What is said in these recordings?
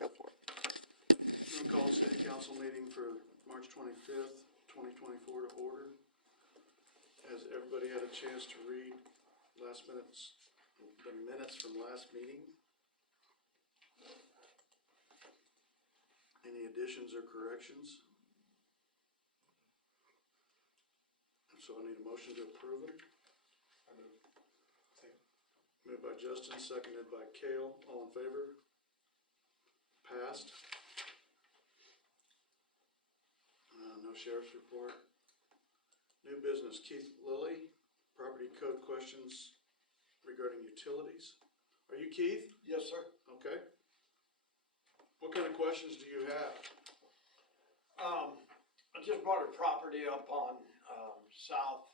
Go for it. I'm gonna call city council meeting for March 25th, 2024 to order. Has everybody had a chance to read the minutes from last meeting? Any additions or corrections? So I need a motion to approve them. I move. Second. Moved by Justin, seconded by Cale. All in favor? Passed. No sheriff's report. New business, Keith Lilly, property code questions regarding utilities. Are you Keith? Yes, sir. Okay. What kind of questions do you have? I just bought a property up on, South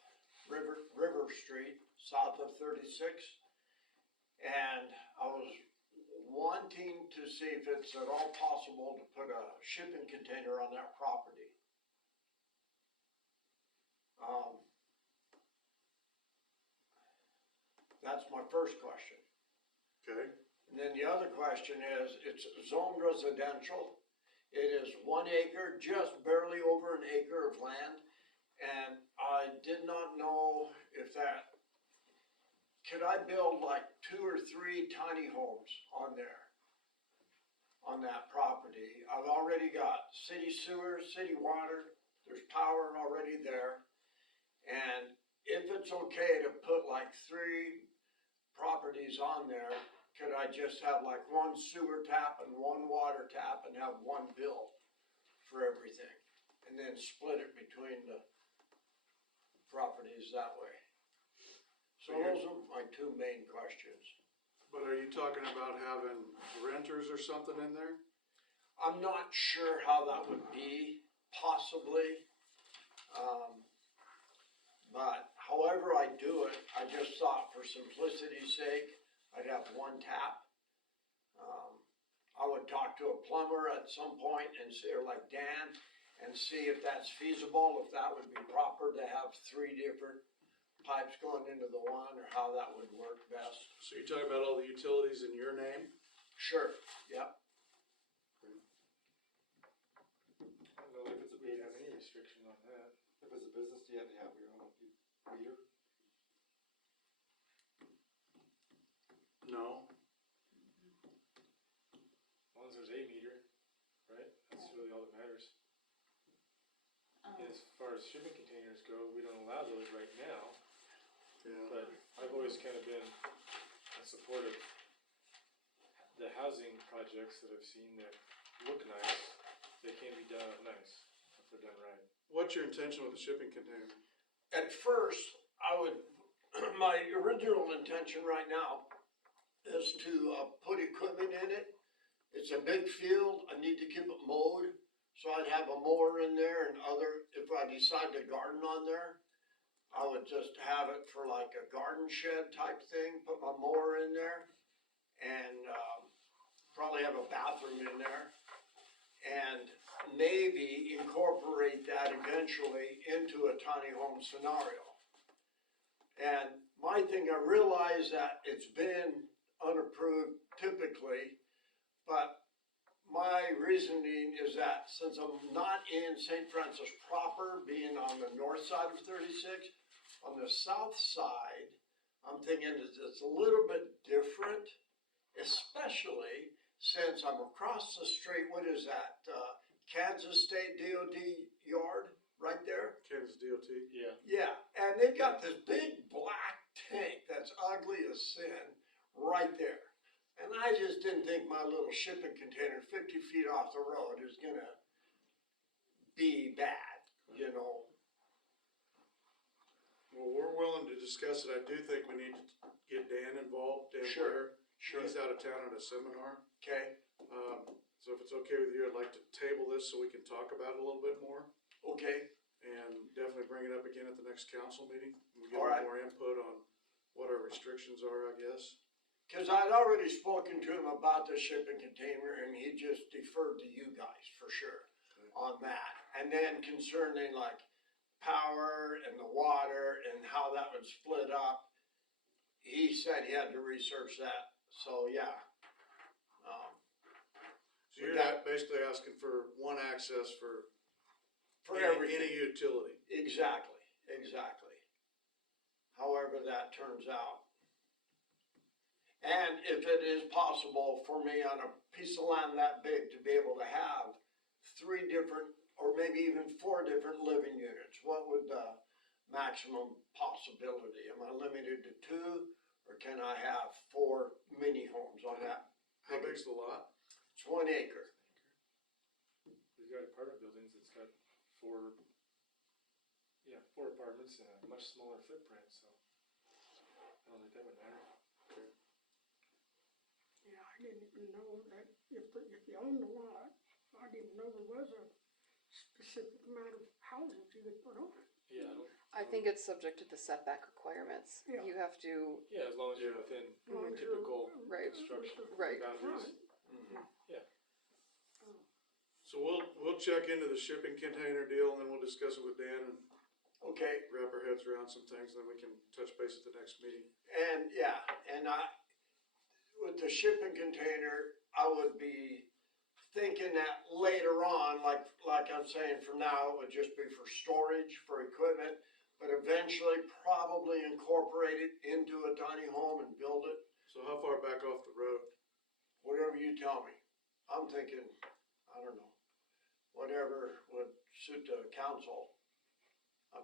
River Street, south of 36. And I was wanting to see if it's at all possible to put a shipping container on that property. That's my first question. Okay. And then the other question is, it's zoned residential. It is 1 acre, just barely over an acre of land. And I did not know if could I build like 2 or 3 tiny homes on there, on that property? I've already got city sewer, city water, there's power already there. And if it's okay to put like 3 properties on there, could I just have like 1 sewer tap and 1 water tap and have 1 bill for everything? And then split it between the properties that way. So those are my 2 main questions. But are you talking about having renters or something in there? I'm not sure how that would be, possibly. But however I do it, I just thought for simplicity's sake, I'd have 1 tap. I would talk to a plumber at some point and see, or like Dan, and see if that's feasible, if that would be proper to have 3 different pipes going into the one, or how that would work best. So you're talking about all the utilities in your name? Sure, yep. I don't know if we have any restriction on that. If it's a business, do you have to have your own meter? No. As long as there's a meter, right? That's really all that matters. As far as shipping containers go, we don't allow those right now, Yeah. but I've always kind of been in support of the housing projects that I've seen that look nice. They can be done nice if they're done right. What's your intention with the shipping container? At first, my original intention right now is to put equipment in it. It's a big field, I need to keep it mowed, so I'd have a mower in there and if I decide to garden on there, I would just have it for like a garden shed type thing, put my mower in there, and probably have a bathroom in there. And maybe incorporate that eventually into a tiny home scenario. And my thing, I realize that it's been unapproved typically, but my reasoning is that since I'm not in St. Francis proper, being on the north side of 36, on the south side, I'm thinking it's a little bit different, especially since I'm across the street. What is that? Kansas State DOD yard right there? Kansas DOT? Yeah. Yeah, and they've got this big black tank that's ugly as sin right there. And I just didn't think my little shipping container 50 feet off the road is gonna be bad, you know? Well, we're willing to discuss it. I do think we need to get Dan involved. Dan Sure, Blair. sure. He's out of town at a seminar. Okay, So if it's okay with you, I'd like to table this so we can talk about it a little bit more. okay, And definitely bring it up again at the next council meeting. We get a All little right. more input on what our restrictions are, I guess. because I'd already spoken to him about the shipping container and he just deferred to you guys for sure on that. And then concerning like power and the water and how that would split up, he said he had to research that, so yeah. So basically asking for one access for For any everything. utility. Exactly, exactly. However that turns out. And if it is possible for me on a piece of land that big to be able to have 3 different, or maybe even 4 different living units, what would the maximum possibility? Am I limited to 2, or can I have 4 mini homes on that? How big's the lot? It's 1 acre. We've got apartment buildings that's got 4 apartments and a much smaller footprint, so I don't think that would matter. Yeah, I didn't even know that if you owned the lot, I didn't know there was a specific amount of houses you could put on it. Yeah, I don't, I think it's subject to the setback requirements. Yeah. You have to, yeah, as long as you're Yeah. within As long as you're typical Right. construction Right. boundaries. Mhm. So we'll check into the shipping container deal and then we'll discuss it with Dan and Okay, wrap our heads around some things, and then we can touch base at the next meeting. and yeah, and with the shipping container, I would be thinking that later on, like I'm saying, for now, it would just be for storage, for equipment, but eventually probably incorporate it into a tiny home and build it, So how far back off the road? whatever you tell me. I'm thinking, I don't know, whatever would suit the council. I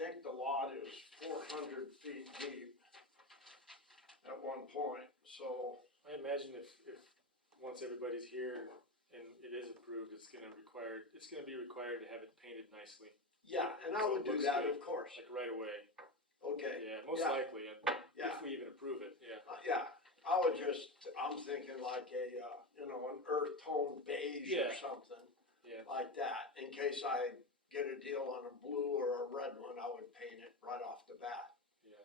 think the lot is 400 feet deep at one point, so, I imagine if once everybody's here and it is approved, it's gonna be required to have it painted nicely, yeah, and I So would it do looks that, good. of course, like right away. okay, Yeah, most Yeah. likely, and yeah. if we even approve it, yeah. Yeah, I'm thinking like an earth tone beige or Yeah. something Yeah. like that. In case I get a deal on a blue or a red one, I would paint it right off the bat. Yeah.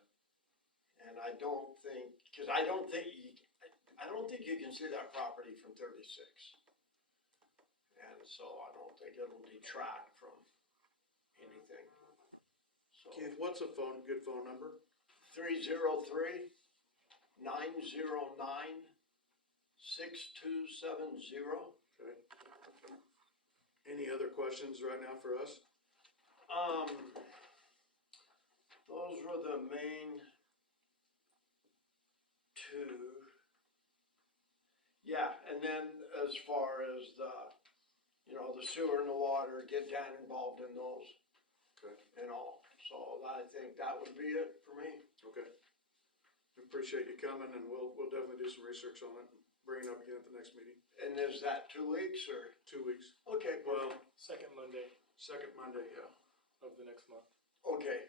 And I don't think you can see that property from 36. And so I don't think it'll detract from anything. So Keith, what's a good phone number? 303-909-6270. Okay. Any other questions right now for us? Those were the main 2. Yeah, and then as far as the sewer and the water, get Dan involved in those Okay. and all. So I think that would be it for me. Okay. We appreciate you coming, and we'll definitely do some research on it and bring it up again at the next meeting. And is that 2 weeks or? 2 weeks. Okay, Well, Second Monday second Monday, yeah. of the next month. okay,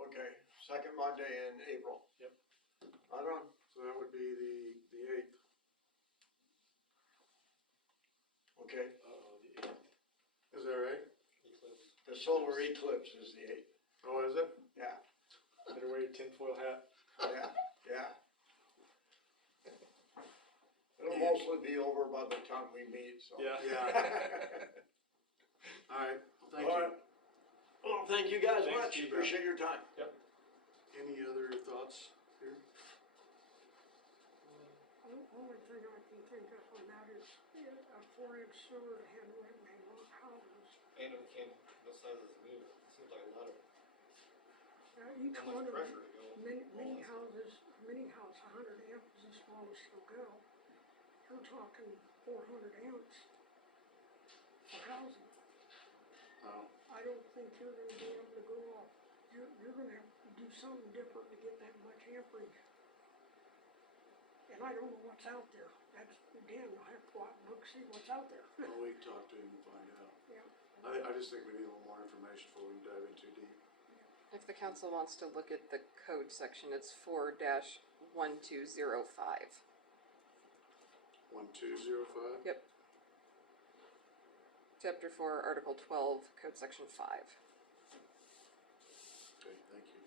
okay. Second Monday in April. Yep. Right on. So that would be the 8th. Okay. Uh-oh, the 8th. Is that right? Eclipse. The solar eclipse is the 8th. Oh, is it? Yeah, Better wear your tinfoil hat. yeah. It'll mostly be over by the time we meet, so. Yeah. All right. Well, thank All you. right. Well, thank you guys Thanks, much. Chief. Appreciate your time. Any other thoughts here? Only thing I can think of on that is a 4-inch sewer to handle it many houses. And it came, what size is the meter? It seems like a lot of, Each how one much of them, pressure to go. many houses, 100 amp is the smallest they'll go. You're talking 400 amps for housing. Oh, I don't think you're gonna be able to go off, you're gonna have to do something different to get that much amperage. And I don't know what's out there, that's, again, I'll have to go out and look, see what's out there. well, we can talk to him and find out. Yeah. I just think we need a little more information before we dive in too deep. if the council wants to look at the code section, it's 4-1205. 1205? Yep. Chapter 4, Article 12, Code Section 5. Okay, thank you.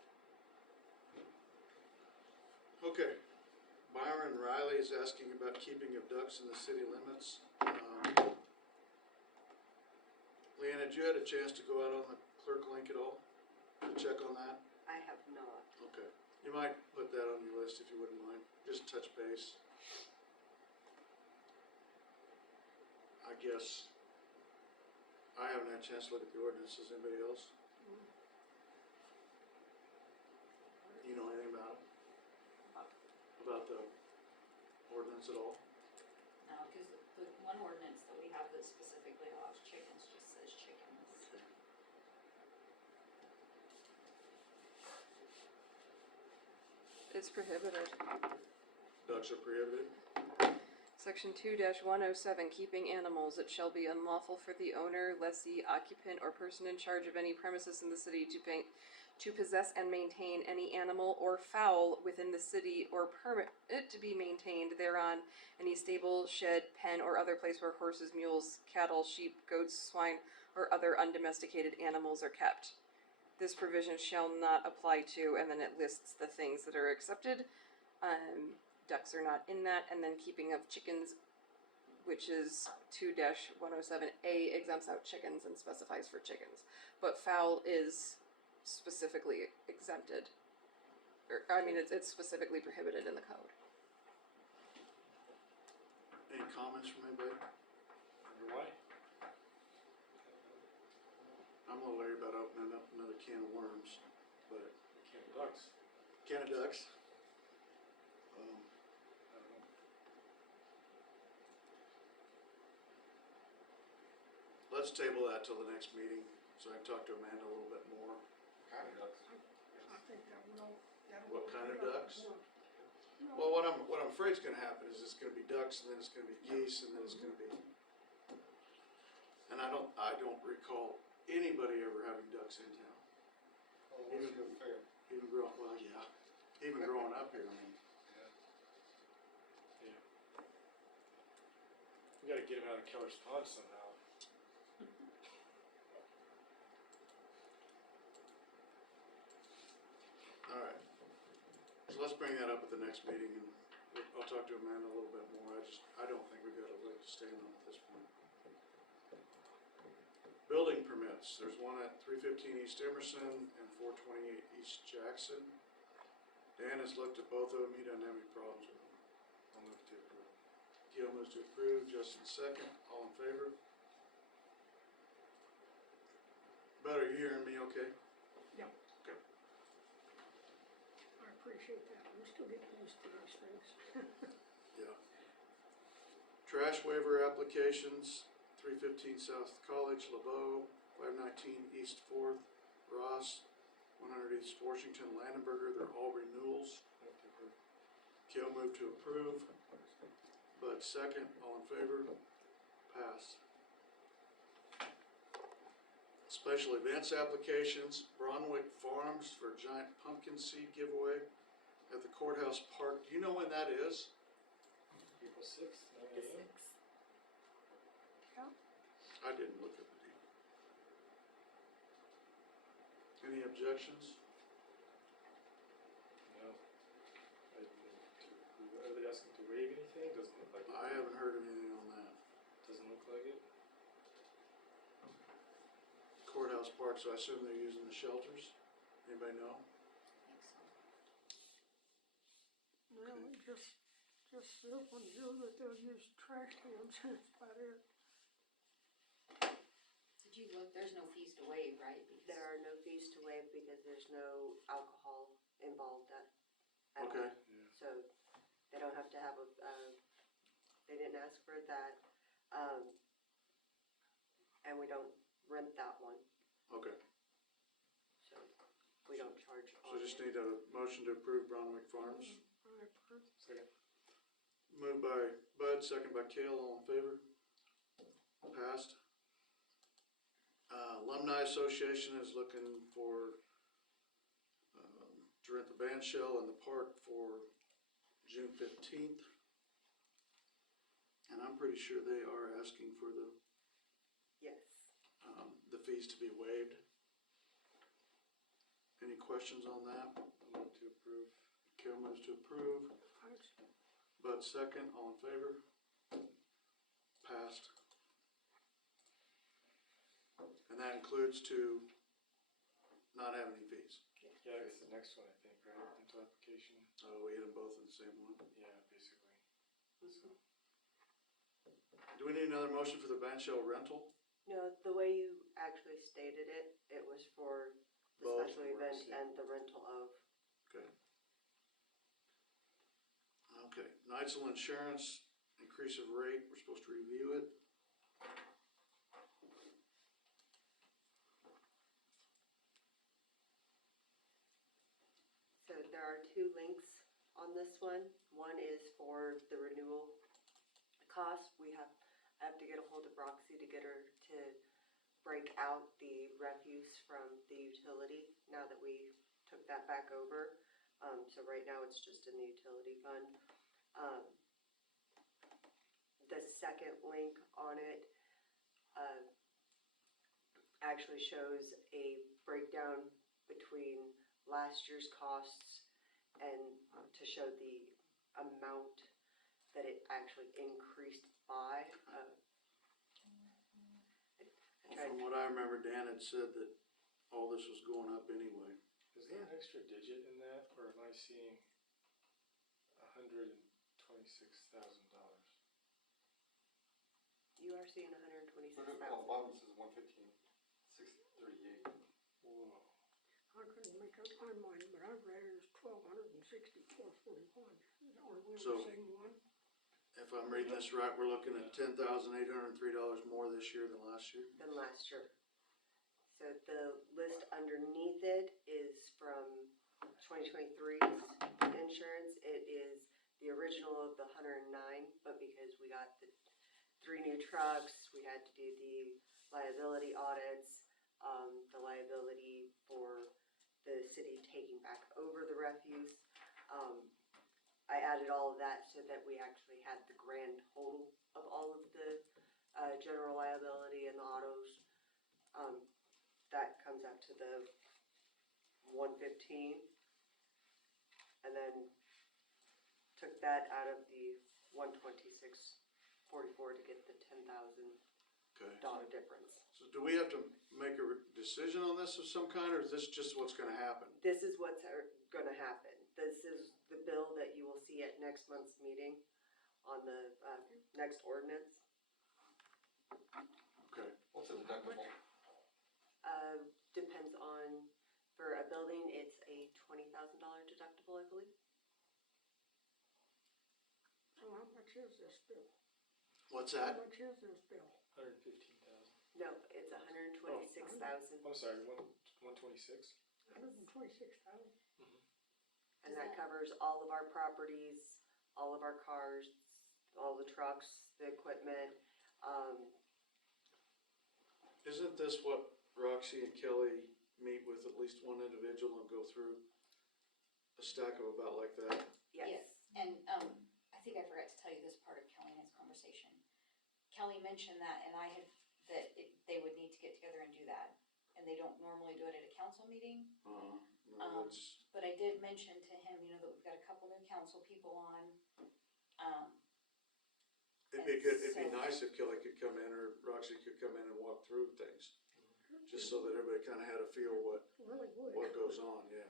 Okay, Byron Riley is asking about keeping of ducks in the city limits. Leanna, did you had a chance to go out on the clerk link at all, to check on that? I have not. Okay, you might put that on your list if you wouldn't mind, just touch base. I I guess, I haven't had a chance to look at the ordinances, anybody else? You know anything about it? About the ordinance at all? No, cause the one ordinance that we have that specifically allows chickens just says chickens. It's prohibited. Ducks are prohibited? Section 2-107, keeping animals. It shall be unlawful for the owner, lessee, occupant, or person in charge of any premises in the city to possess and maintain any animal or fowl within the city or permit it to be maintained thereon, any stable, shed, pen, or other place where horses, mules, cattle, sheep, goats, swine, or other undomesticated animals are kept. This provision shall not apply to, and then it lists the things that are accepted. Ducks are not in that, and then keeping of chickens, which is 2-107A, exempts out chickens and specifies for chickens. But fowl is specifically exempted, or, I mean, it's specifically prohibited in the code. Any comments from anybody? Wonder why? I'm a little leery about opening up another can of worms, but Can of ducks. can of ducks. I don't know. Let's table that till the next meeting, so I can talk to Amanda a little bit more. Kind of ducks. I think that'll. What kind of clear up ducks? more. Well, what I'm afraid is gonna happen is it's gonna be ducks, and then it's gonna be geese, and then it's gonna be, and I don't recall anybody ever having ducks in town. Oh, what's your fair? Even growing, well, yeah, even growing up here, I mean, Yeah. We gotta get him out of Keller's Pond somehow. alright. So let's bring that up at the next meeting, and I'll talk to Amanda a little bit more, I don't think we've got a leg to stand on at this point. Building permits, there's one at 315 East Emerson and 428 East Jackson. Dan has looked at both of them, he doesn't have any problems with them. I'll move to approve. Keel moves to approve, Justin second, all in favor? Bud, are you hearing me okay? Yeah. Okay. I appreciate that, we're still getting used to these things. Yeah. Trash waiver applications, 315 South College, LeBeau, 519 East 4th, Ross, 100 East Washington, Landenberger, they're all renewals. Move to approve. Keel moved to approve, Bud second, all in favor? Pass. Special events applications, Bronwick Farms for giant pumpkin seed giveaway at the courthouse park. Do you know when that is? April 6th, 9 The a.m. 6th. I didn't look at the deal. Any objections? No. I move to approve. Are they asking to waive anything? Doesn't look like it. I haven't heard anything on that. Doesn't look like it. Courthouse park, so I assume they're using the shelters? Anybody know? I think so. Well, it just says on here that they'll use trash cans, that's about it. Did you look, there's no fees to waive, right? Because- There are no fees to waive because there's no alcohol involved at all. Okay, Yeah. So they don't have to have they didn't ask for that, and we don't rent that one, okay. so we don't charge So on just it. need a motion to approve Bronwick Farms. I approve. Second. Moved by Bud, second by Kale, all in favor? Passed. Alumni Association is looking for, to rent the band shell in the park for June 15th. And I'm pretty sure they are asking for Yes. the fees to be waived. Any questions on that? I'll move to approve. Kale moves to approve. Bud second, all in favor? Passed. And that includes to not have any fees. Yeah, it's the next one, I think, right? Rental application. Oh, we hit them both in the same one. Yeah, basically. Do Do we need another motion for the ban shell rental? No, the way you actually stated it, it was for the Both special event works, yeah. and the rental of. Okay. Okay, Nigel Insurance, increase of rate, we're supposed to review it. So there are two links on this one. One is for the renewal cost. I have to get a hold of Roxy to get her to break out the refuse from the utility now that we took that back over. So right now it's just in the utility fund. The second link on it, actually shows a breakdown between last year's costs and to show the amount that it actually increased by. From what I remember, Dan had said that all this was going up anyway. Is there an extra digit in that, or am I seeing $126,000? You are seeing $126,000. Bottom says 115,638. Whoa. I couldn't make up my mind, but I read it as 1,264.41. Are we on So- the same one? If I'm reading this right, we're looking at $10,803 more this year than last year. Than last year. So the list underneath it is from 2023's insurance. It is the original of the 109, but because we got the 3 new trucks, we had to do the liability audits, the liability for the city taking back over the refuse. I added all of that so that we actually had the grand total of all of the general liability and the autos. That comes up to the 115. And then took that out of the 126.44 to get the $10,000 Okay. difference. So do we have to make a decision on this of some kind, or is this just what's gonna happen? This is what's gonna happen. This is the bill that you will see at next month's meeting on the next ordinance. Okay. What's the deductible? Depends on, for a building, it's a $20,000 deductible, I believe. So how much is this bill? What's How that? much is this bill? 115,000. No, it's $126,000, I'm sorry, 126? 126,000. and that covers all of our properties, all of our cars, all the trucks, the equipment. Isn't this what Roxy and Kelly meet with at least one individual and go through a stack of about like that? Yes. And, I think I forgot to tell you this part of Kelly and his conversation. Kelly mentioned that, and they would need to get together and do that, and they don't normally do it at a council meeting. No, it's, But I did mention to him, that we've got a couple new council people on, it'd be good, it'd be So- nice if Kelly could come in or Roxy could come in and walk through things. Just so that everybody kinda had a feel what Really would. goes on, yeah.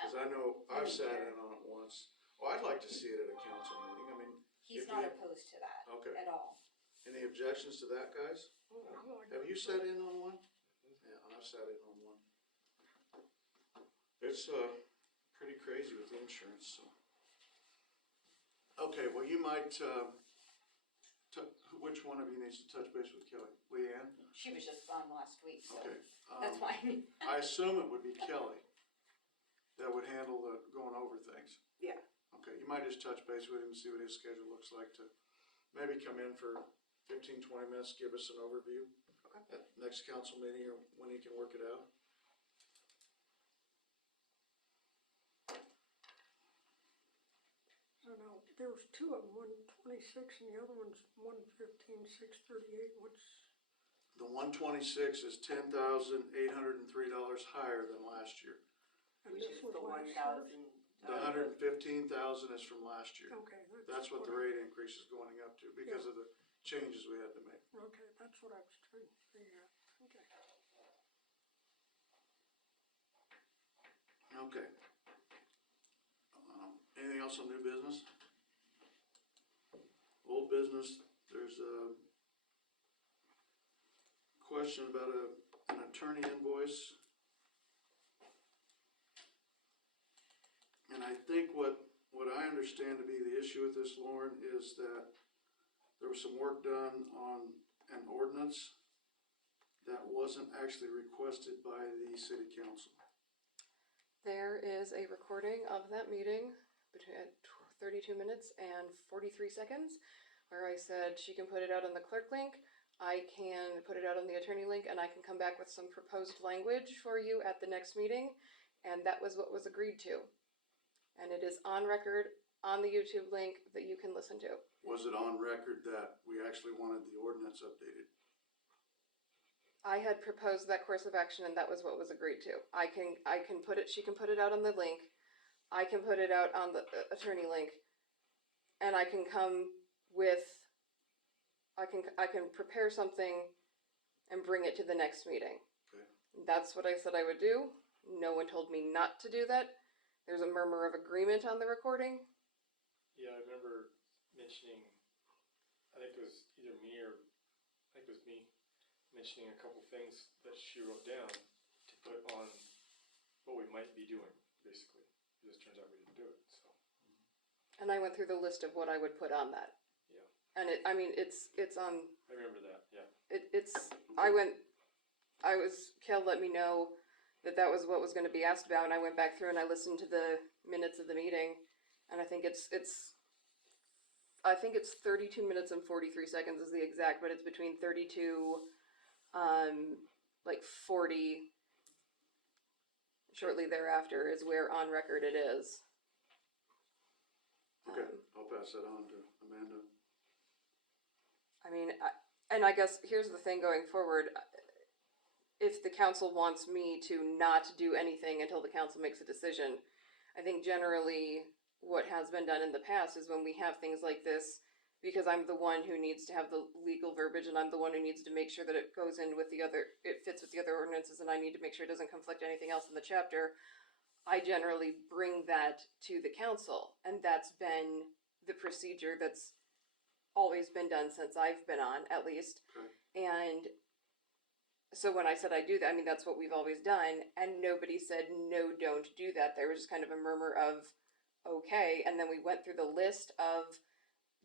Cause I know I've sat in on it once. Well, I'd like to see it at a council meeting. I mean, he's If not you- opposed to that okay. at all. Any objections to that, guys? Oh, I like Have it. you sat in on one? Yeah, I've sat in on one. It's, pretty crazy with the insurance, so. Okay, well, you might, which one of you needs to touch base with Kelly? Leanne? She was just gone last week, so Okay. that's why. I assume it would be Kelly that would handle the going over things. Yeah. Okay, you might just touch base with him and see what his schedule looks like to maybe come in for 15, 20 minutes, give us an overview. Okay. At next council meeting or when he can work it out. So now, there was two of them, 126 and the other one's 115,638. What's, The 126 is $10,803 higher than last year. and Which this is was the last 1,000. year's? The 115,000 is from last year. Okay. That's what the rate increase is going up to because of the changes we had to make. Okay, that's what I was trying to figure out. Okay. Okay. Anything else on new business? Old business, there's question about an attorney invoice. And I think what I understand to be the issue with this, Lauren, is that there was some work done on an ordinance that wasn't actually requested by the city council. There is a recording of that meeting between 32 minutes and 43 seconds where I said she can put it out on the clerk link, I can put it out on the attorney link, and I can come back with some proposed language for you at the next meeting, and that was what was agreed to. And it is on record on the YouTube link that you can listen to. Was it on record that we actually wanted the ordinance updated? I had proposed that course of action, and that was what was agreed to. I can put it, she can put it out on the link, I can put it out on the attorney link, and I can come with, I can prepare something and bring it to the next meeting. Okay. That's what I said I would do. No one told me not to do that. There's a murmur of agreement on the recording. Yeah, I remember mentioning, I think it was either me or, I think it was me, mentioning a couple things that she wrote down to put on what we might be doing, basically. It just turns out we didn't do it, so. And I went through the list of what I would put on that. Yeah. And it's on, I remember that, yeah. Kel let me know that was what was gonna be asked about, and I went back through and I listened to the minutes of the meeting, and I think it's 32 minutes and 43 seconds is the exact, but it's between 32, 40, shortly thereafter is where on record it is. Okay, I'll pass that on to Amanda. I mean, I guess here's the thing going forward. If the council wants me to not do anything until the council makes a decision, I think generally what has been done in the past is when we have things like this, because I'm the one who needs to have the legal verbiage and I'm the one who needs to make sure that it goes in with it fits with the other ordinances, and I need to make sure it doesn't conflict anything else in the chapter, I generally bring that to the council, and that's been the procedure that's always been done since I've been on, at least. Okay. And so when I said I do that, I mean, that's what we've always done, and nobody said, no, don't do that. There was just kind of a murmur of, okay, and then we went through the list of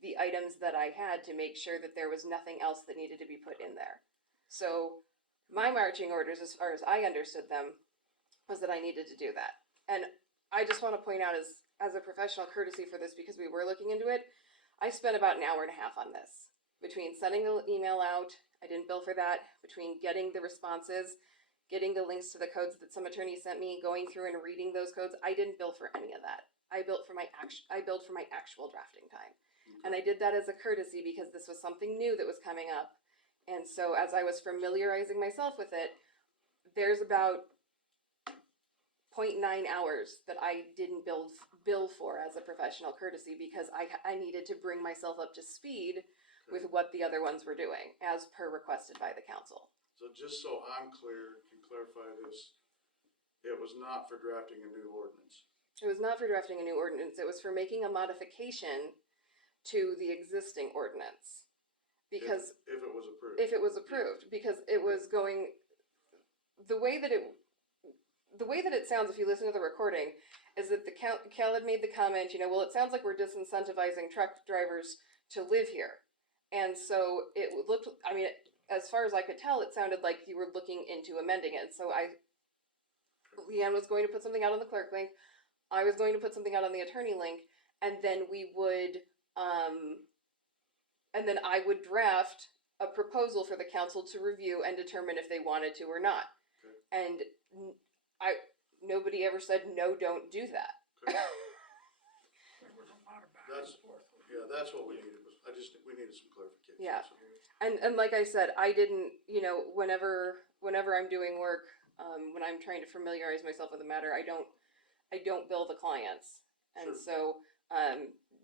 the items that I had to make sure that there was nothing else that needed to be put in there. So my marching orders, as far as I understood them, was that I needed to do that. And I just want to point out, as a professional courtesy for this, because we were looking into it, I spent about an hour and a half on this. Between sending the email out, I didn't bill for that, between getting the responses, getting the links to the codes that some attorney sent me, going through and reading those codes, I didn't bill for any of that. I billed for my actual drafting time. And I did that as a courtesy because this was something new that was coming up. And so as I was familiarizing myself with it, there's about 0.9 hours that I didn't bill for as a professional courtesy because I needed to bring myself up to speed with what the other ones were doing, as per requested by the council. So just so I'm clear, can clarify this, it was not for drafting a new ordinance. It was not for drafting a new ordinance, it was for making a modification to the existing ordinance. Because If it was approved. if it was approved, because it was going, the way that it sounds if you listen to the recording is that Cal had made the comment, well, it sounds like we're disincentivizing truck drivers to live here. And so it looked, as far as I could tell, it sounded like you were looking into amending it. So Leanne was going to put something out on the clerk link, I was going to put something out on the attorney link, and then we would, and then I would draft a proposal for the council to review and determine if they wanted to or not. Okay. And nobody ever said, no, don't do that. Okay. There was a lot of back and forth. Yeah, that's what we needed, we needed some clarification. Yeah. So. And like I said, I didn't, whenever I'm doing work, when I'm trying to familiarize myself with the matter, I don't bill the clients. And Sure. so,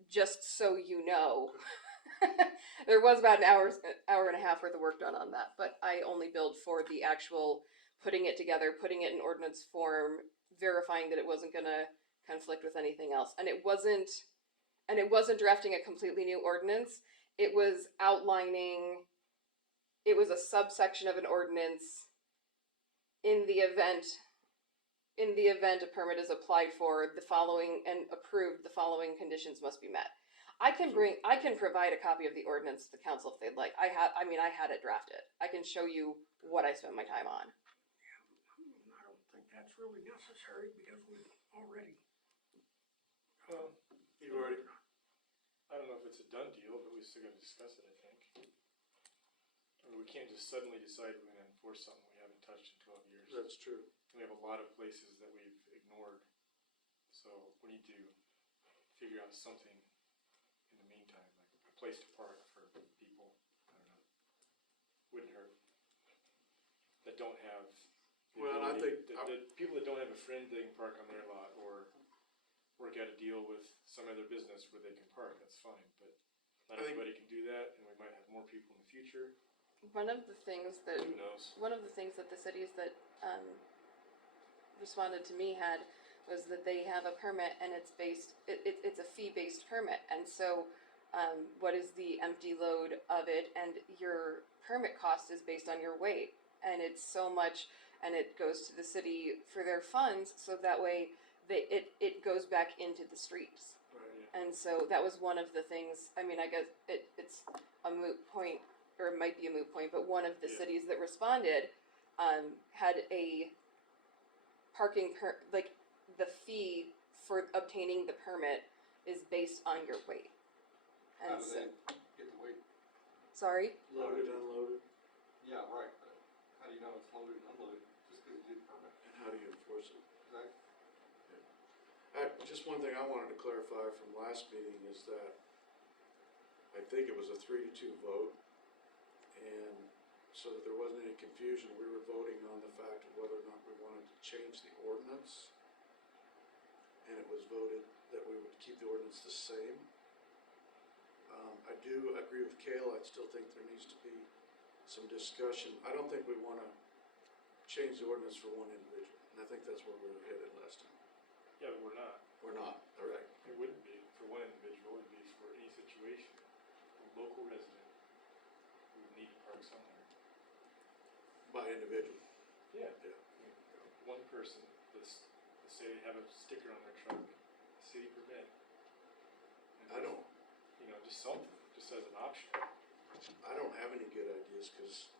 just so you know, there was about an hour and a half worth of work done on that, but I only billed for the actual putting it together, putting it in ordinance form, verifying that it wasn't gonna conflict with anything else. And it wasn't drafting a completely new ordinance. It was outlining it was a subsection of an ordinance in the event a permit is applied for, the following and approved, the following conditions must be met. I can provide a copy of the ordinance to the council if they'd like. I had it drafted. I can show you what I spent my time on. I don't think that's really necessary because we've already. Well, You've already, I don't know if it's a done deal, but we still gotta discuss it, I think. I mean, we can't just suddenly decide we're gonna enforce something we haven't touched in 12 years. that's true. We have a lot of places that we've ignored, so we need to figure out something in the meantime, like a place to park for people, I don't know, wouldn't hurt. That don't have. the Well, I ability- think- the people that don't have a friend they can park on their lot, or work out a deal with some other business where they can park, that's fine, but not I think- everybody can do that, and we might have more people in the future, One of the things that who knows? the cities that responded to me had was that they have a permit and it's a fee-based permit, and so what is the empty load of it, and your permit cost is based on your weight, and it's so much, and it goes to the city for their funds, so that way it goes back into the streets. Right. And so that was one of the things, I mean, I guess it's a moot point, or it might be a moot point, but one of the Yeah. cities that responded, had a parking like, the fee for obtaining the permit is based on your weight. How And do so, they get the weight? sorry? Loaded, unloaded, Yeah, right, but how do you know it's loaded and unloaded, just because you did permit? and how do you enforce it? Exactly. Just one thing I wanted to clarify from last meeting is that I think it was a 3-2 vote. And so that there wasn't any confusion, we were voting on the fact of whether or not we wanted to change the ordinance. And it was voted that we would keep the ordinance the same. I do agree with Cale, I still think there needs to be some discussion. I don't think we wanna change the ordinance for one individual, and I think that's where we were headed last time. Yeah, but we're not. We're not, all right. It wouldn't be for one individual, it'd be for any situation. A local resident who would need to park somewhere. By individual. Yeah. Yeah. One person, let's say they have a sticker on their truck, a city permit. And I don't, You know, just something, just as an option. I don't have any good ideas, cause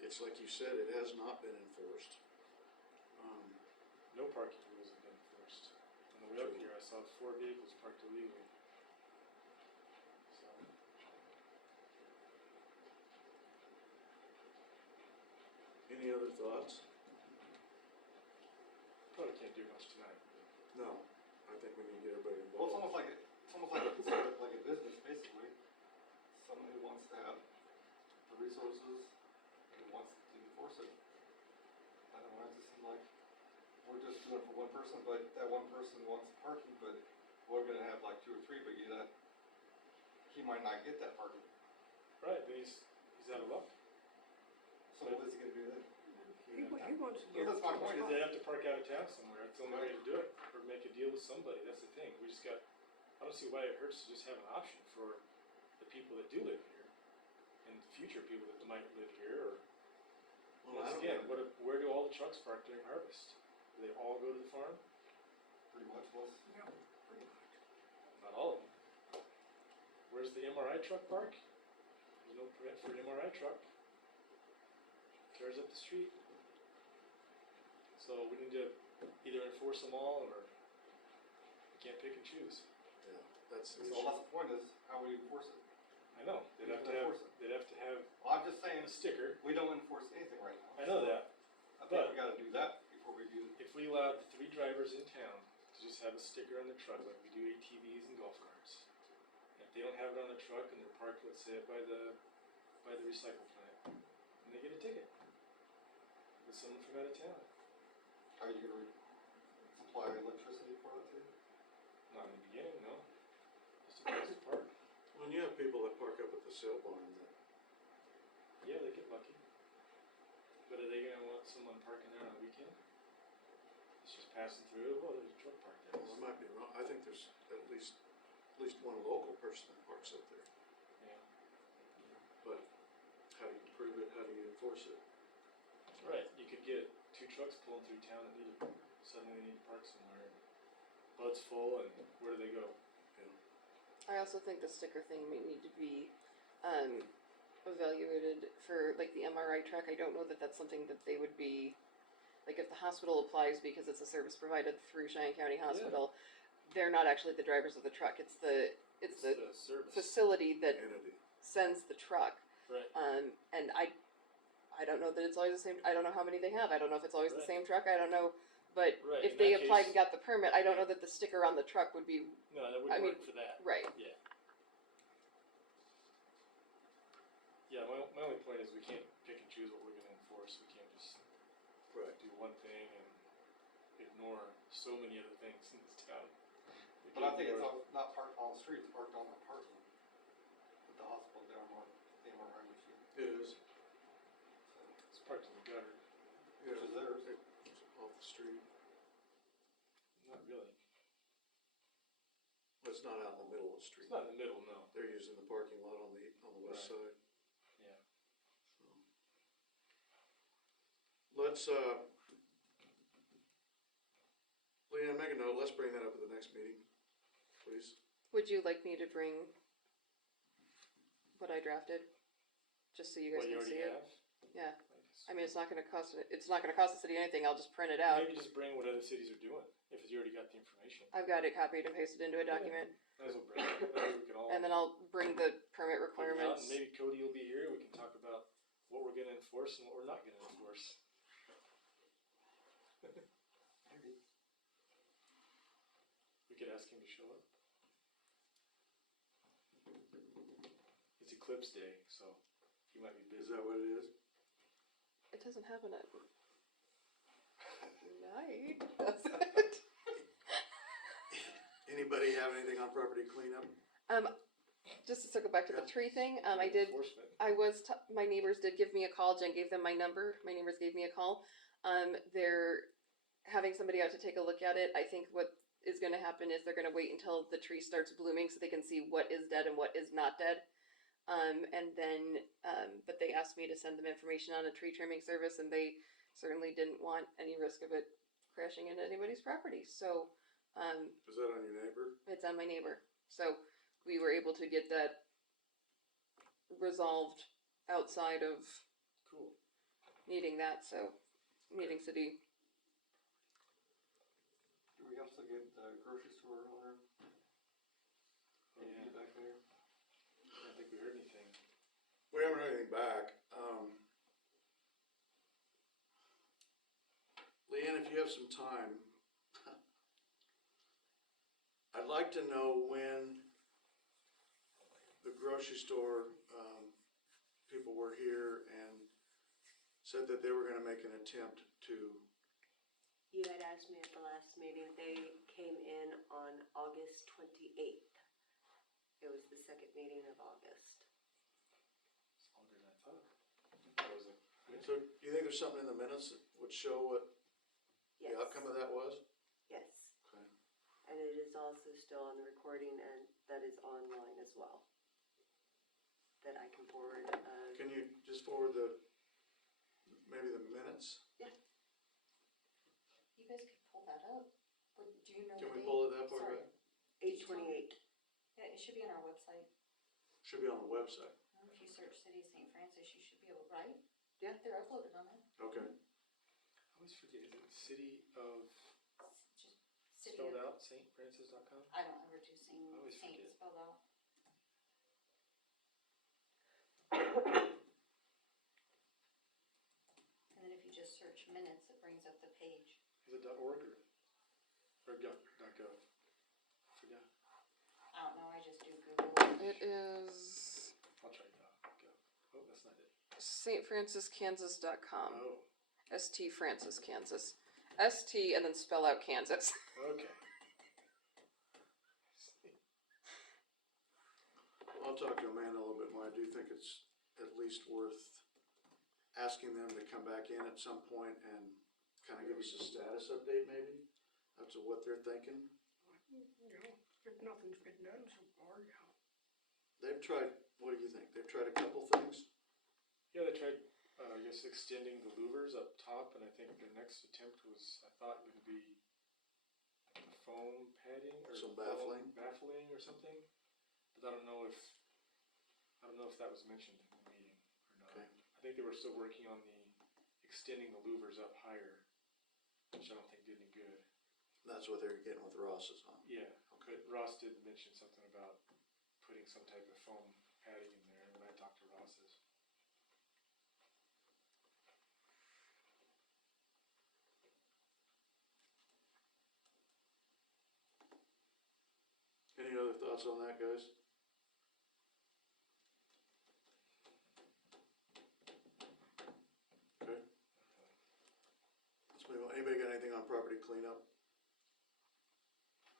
it's like you said, it has not been enforced. No parking rules have been enforced. On the way up here, I saw 4 vehicles parked illegally. So, Any other thoughts? probably can't do much tonight. No, I think we need to get everybody Well, involved. it's almost like a business, basically. Someone who wants to have the resources and wants to enforce it. I don't know, it just seems like we're just doing it for one person, but that one person wants parking, but we're gonna have like 2 or 3, but he might not get that parking. Right, but he's out of luck. So what is he gonna do then? He wants to So get. that's my point, Because they have to park out of town somewhere, that's the only way to do it, or make a deal with somebody, that's the thing, I don't see why it hurts to just have an option for the people that do live here, and future people that might live here, or, Well, I once don't again, have- where do all the trucks park during harvest? Do they all go to the farm? Pretty much was. Yeah, pretty much. Not all of them. Where's the MRI truck park? There's no permit for an MRI truck. Tears up the street. So we need to either enforce them all, or we can't pick and choose. Yeah, that's the So issue. that's the point is, how we enforce it. I know, they'd have to have Well, I'm just saying, a sticker. we don't enforce anything right now. I know that. I think but- we gotta do that before we do. If we allowed the 3 drivers in town to just have a sticker on their truck like we do ATVs and golf carts, if they don't have it on their truck and they're parked, let's say, by the recycle plant, then they get a ticket. With someone from out of town. Are you gonna supply electricity for it too? Not in the beginning, no. Just a place to park. When you have people that park up at the sale barn, that, Yeah, they get lucky. But are they gonna want someone parking there on a weekend? It's just passing through, oh, there's a truck parked there. well, I might be wrong, I think there's at least one local person that parks up there. Yeah. But how do you prove it? enforce it. Right, you could get two trucks pulling through town and suddenly they need to park somewhere. Bud's full and where do they go? I also think the sticker thing may need to be, evaluated for like the MRI truck. I don't know that that's something that they would be, like if the hospital applies because it's a service provided through Cheyenne County Hospital, they're not actually the drivers of the truck. It's the service. facility that Entity. sends the truck. Right. And I don't know that it's always the same. I don't know how many they have. I don't know if it's always the Right. same truck. I don't know. But Right, if in they that applied case- and got the permit, I don't know that the sticker on the truck would be No, that I wouldn't mean, work for that. right. Yeah. Yeah, my only point is we can't pick and choose what we're gonna enforce. We can't just Right. do one thing and ignore so many other things in this town. We But I can think it's ignore- not parked on the street, it's parked on the parking. At the hospital, the MRI machine. It is. It's parked in the gutter. Yeah. Which is theirs. It's off the street. Not really. It's not out in the middle of the street. It's not in the middle, no. They're using the parking lot on the west Right. side. Yeah. Let's, Leanne, make a note, let's bring that up at the next meeting, please. Would you like me to bring what I drafted? Just so you guys What you can already see it? have? Yeah. I guess. I mean, it's not gonna cost the city anything. I'll just print it out. Maybe just bring what other cities are doing, if you already got the information. I've got it copied and pasted into a document. Might as well bring it. Maybe we can all. And then I'll bring the permit put it out, requirements. and maybe Cody will be here, we can talk about what we're gonna enforce and what we're not gonna enforce. Maybe. We could ask him to show up. It's Eclipse Day, so he might be Is busy. that what it is? It doesn't happen at night, does it? Anybody have anything on property cleanup? Just to circle back to the tree thing, Enforcement. my neighbors did give me a call. Jen gave them my number. My neighbors gave me a call. They're having somebody out to take a look at it. I think what is gonna happen is they're gonna wait until the tree starts blooming so they can see what is dead and what is not dead. And then, but they asked me to send them information on a tree trimming service, and they certainly didn't want any risk of it crashing into anybody's property. So, Is that on your neighbor? it's on my neighbor. So we were able to get that resolved outside of Cool. needing that, so needing city. Do we also get the grocery store owner? Or Yeah. get back there? I don't think we heard anything. We haven't heard anything back. Leanne, if you have some time, I'd like to know when the grocery store, people were here and said that they were gonna make an attempt to, You had asked me at the last meeting, they came in on August 28th. It was the second meeting of August. It's longer than I thought. That was so do you think there's something in the minutes that would show what Yes. the outcome of that was? Yes. Okay. And it is also still on the recording and that is online as well. That I can forward, Can you just forward maybe the minutes? You guys could pull that up. Do you know the Can we date? pull it that far Sorry. back? 8/28. Yeah, it should be on our website. Should be on the website. If you search City of St. Francis, you should be able, right? Yeah. They're uploaded on there. Okay. I always forget, is it City of, Just City spelled of, out, stfrancis.com? I don't ever do I always Saint forget. spelled out. And then if you just search minutes, it brings up the page. Is it .org or .gov? Forgot. I don't know, I just do Google. It is I'll try .gov. Oh, that's not it. stfranciskansas.com. Oh, St. Francis, Kansas. ST and then spell out Kansas. okay. I'll talk to Amanda a little bit more. I do think it's at least worth asking them to come back in at some point and kind of give us a status update maybe as to what they're thinking. You know, if nothing's been done so far, yeah. They've tried, what do you think? They've tried a couple things? Yeah, they tried, guess extending the louvers up top, and I think their next attempt was, I thought, gonna be foam padding or Some foam baffling? baffling or something. But I don't know if that was mentioned in the meeting or not. Okay. I think they were still working on the extending the louvers up higher, which I don't think did any good. That's what they're getting with Ross's on. Yeah, Okay. but Ross did mention something about putting some type of foam padding in there when I talked to Ross's. Any other thoughts on that, guys? Okay. Let's move on. Anybody got anything on property cleanup?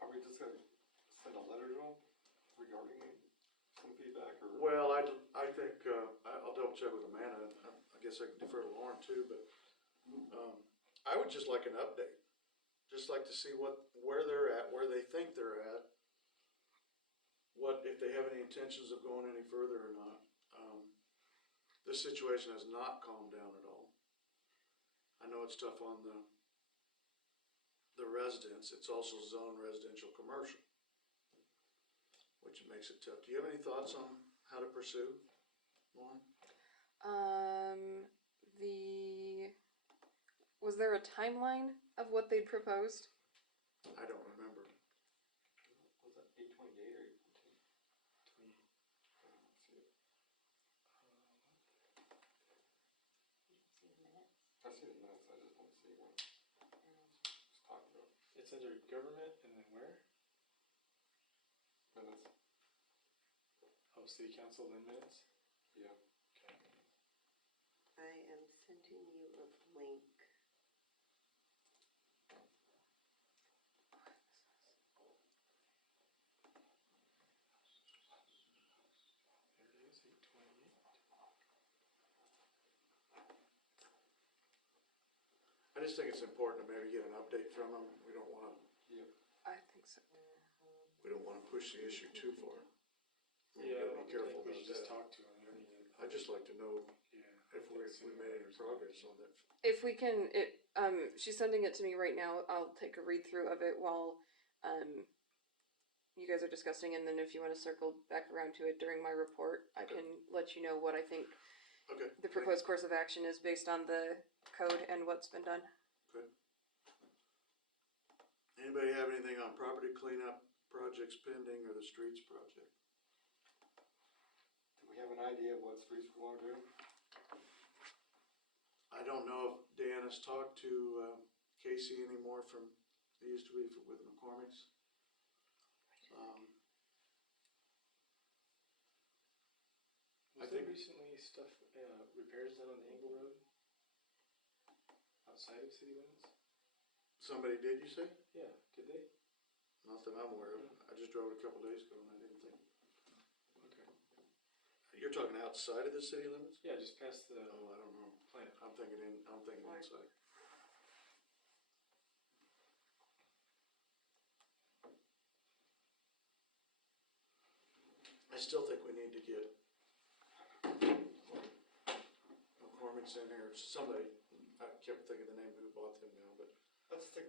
Are we just gonna send a letter to them regarding some feedback or? Well, I think, I'll double check with Amanda, and I guess I can defer to Lauren too, but, I would just like an update. Just like to see where they're at, where they think they're at. What, if they have any intentions of going any further or not. This situation has not calmed down at all. I know it's tough on the residents, it's also zone residential commercial, which makes it tough. Do you have any thoughts on how to pursue, Lauren? Was there a timeline of what they'd proposed? I don't remember. Was that 8/28 or 8/14? 28. See the minutes? I see the minutes, I just don't see one. Just talking about It's under government and then where? minutes, Oh, city council then minutes? yeah. Okay. I am sending you a link. There it is, 8/28. I just think it's important to maybe get an update from them. We don't wanna I think so. push the issue too far. We Yeah, gotta be careful I think we about should just that. talk to them. We don't need to. I'd just like to know Yeah. if we made any progress on that. If we can, she's sending it to me right now. I'll take a read through of it while, you guys are discussing, and then if you want to circle back around to it during my report, I can let you know what I think Okay. the proposed course of action is based on the code and what's been done. Good. Anybody have anything on property cleanup projects pending or the streets project? Do we have an idea of what streets we wanna do? I don't know if Dan has talked to Casey anymore from, he used to be with McCormick's. I Was there think- recently stuff, repairs done on the Engle Road? Outside of city limits? Somebody did, you say? Yeah, did they? Not that I'm aware of. I just drove it a couple days ago and I didn't think. Okay. You're talking outside of the city limits? Yeah, just past the Oh, I don't know. plant. I'm thinking inside. I still think we need to get McCormick's in here, somebody, I kept thinking the name who bought them now, but I just think,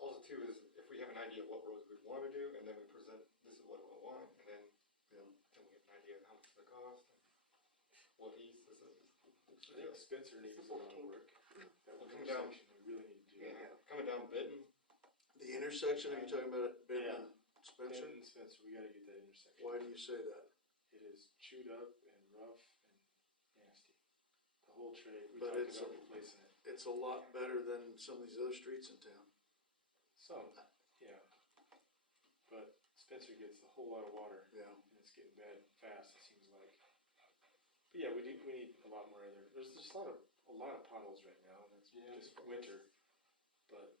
also too, is if we have an idea of what roads we wanna do, and then we present, this is what I want, and then, yeah. then we have an idea of how much it's gonna cost, and what he's, this is. I think Spencer needs a lot of work. That Well, one come down. intersection, we really need to do. Yeah, coming down Benton, The intersection, are you talking about it, Ben Yeah. and Spencer? Ben and Spencer, we gotta get that intersection. Why do you say that? It is chewed up and rough and nasty. The whole trade, we But talked it's about a- replacing it. It's a lot better than some of these other streets in town. Some, yeah. But Spencer gets a whole lot of water. Yeah. And it's getting bad fast, it seems like. But yeah, we need a lot more other, there's just a lot of potholes right now, and it's Yeah. just winter. But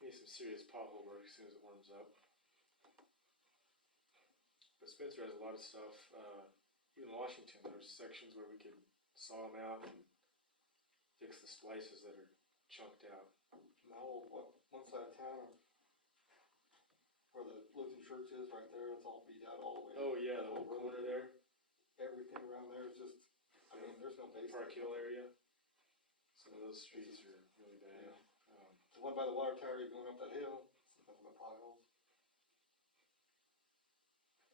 we need some serious pothole work as soon as it warms up. But Spencer has a lot of stuff, even Washington, there's sections where we could saw them out and fix the splices that are chunked out. now, one side of town, where the Lutheran church is, right there, it's all beat out all the way. Oh yeah, the whole corner there, Everything around there is just, I mean, there's no base. Park Hill area. those streets are really bad. The one by the water tower, you're going up that hill, nothing but potholes.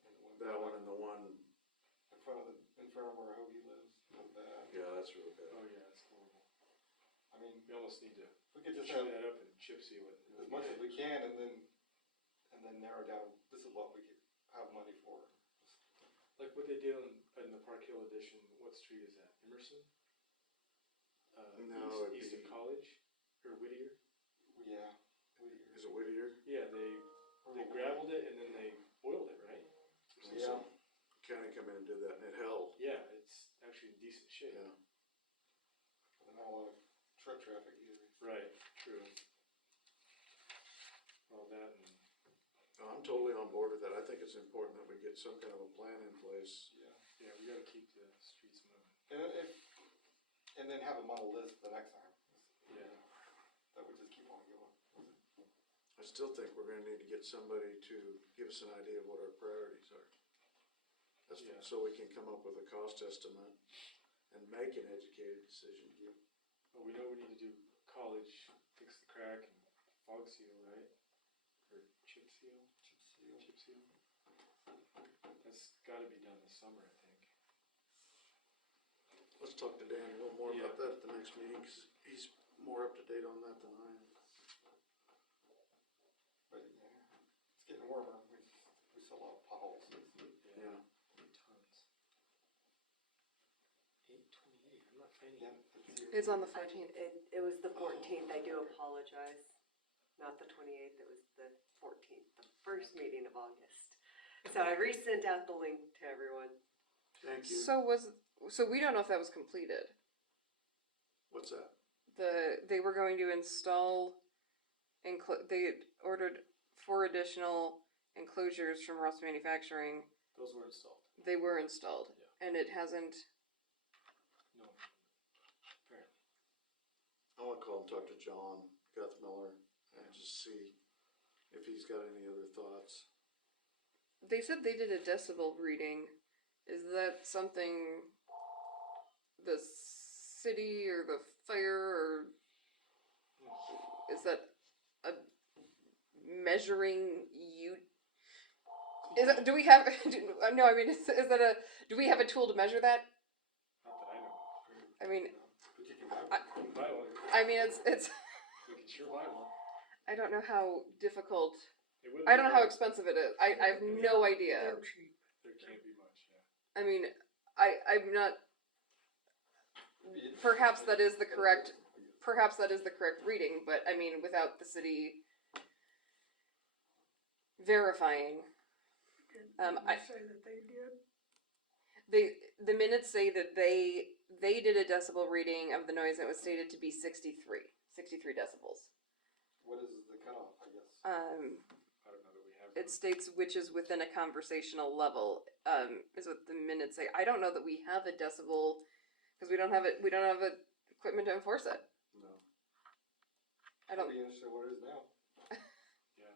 And That one and the one, in front of where Hoagie lives, was bad. yeah, that's really bad. Oh yeah, it's horrible. I mean, We almost need to we could just chew have that up and chip seal it. as much as we can and then narrow down, this is what we could have money for. Like what they did in the Park Hill edition, what street is that? Emerson? No, it'd East of be- College or Whittier? Yeah. Is it Whittier? Yeah, they gravelled it and then they oiled it, right? Yeah. County come in and did that and it held. Yeah, it's actually in decent shape. Yeah. And not a lot of truck traffic either. Right, true. All that and, No, I'm totally on board with that. I think it's important that we get some kind of a plan in place. Yeah. yeah, we gotta keep the streets moving. And then have them on a list the next time. Yeah. That would just keep on going. I still think we're gonna need to get somebody to give us an idea of what our priorities are. That's Yeah. so we can come up with a cost estimate and make an educated decision. Well, we know we need to do college, fix the crack and fog seal, right? Or chip seal? Chip seal. That's gotta be done this summer, I think. Let's talk to Dan a little more about Yeah. that at the next meeting, 'cause he's more up to date on that than I am. But yeah, it's getting warmer. We saw a lot of potholes. Yeah. Tons. 828, I'm not finding Yeah, it. It's on the 14th. It was the 14th, I do apologize. Not the 28th, it was the 14th, the first meeting of August. So I resent out the link to everyone. Thank you. So we don't know if that was completed. What's that? They were going to install, they ordered 4 additional enclosures from Ross Manufacturing. Those were installed. They were installed, and it hasn't. No. Apparently. I wanna call and talk to John Guthmiller and just see if he's got any other thoughts. They said they did a decibel reading. Is that something the city or the fire or is that a measuring you? Is that, do we have? No, I mean, is that a? Do we have a tool to measure that? Not that I know of. I mean, But you can have We can buy one. I mean, it's. We can sure buy one. I don't know how difficult. It wouldn't I don't be know how hard. expensive it is. I have no idea. They're cheap. There can't be much, yeah. I mean, I'm not. Perhaps that is the correct. Perhaps that is the correct reading, but I mean, without the city verifying, Did I- they say that they did? the minutes say that they did a decibel reading of the noise and it was stated to be 63 decibels. what is the cutoff, I guess? I don't know that we have. It states which is within a conversational level, is what the minutes say. I don't know that we have a decibel, because we don't have it, equipment to enforce it. No. I don't, I'd be interested in what it is now. Yeah.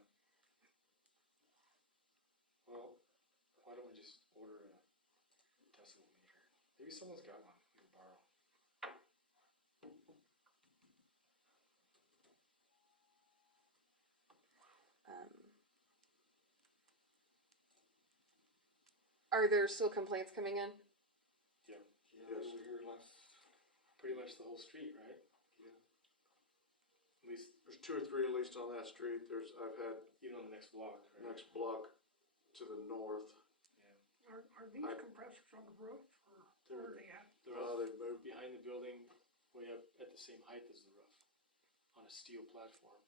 Well, why don't we just order a decibel meter? Maybe someone's got one we can borrow. are there still complaints coming in? Yeah. Yeah, we were here last, Pretty much the whole street, right? yeah. At least There's 2 or 3 at least on that street. I've had even on the next block, right? next block to the north. Yeah. Are these I- compressors on the roof, or where are they at? They're Oh, all they've moved. behind the building, way up at the same height as the roof, on a steel platform.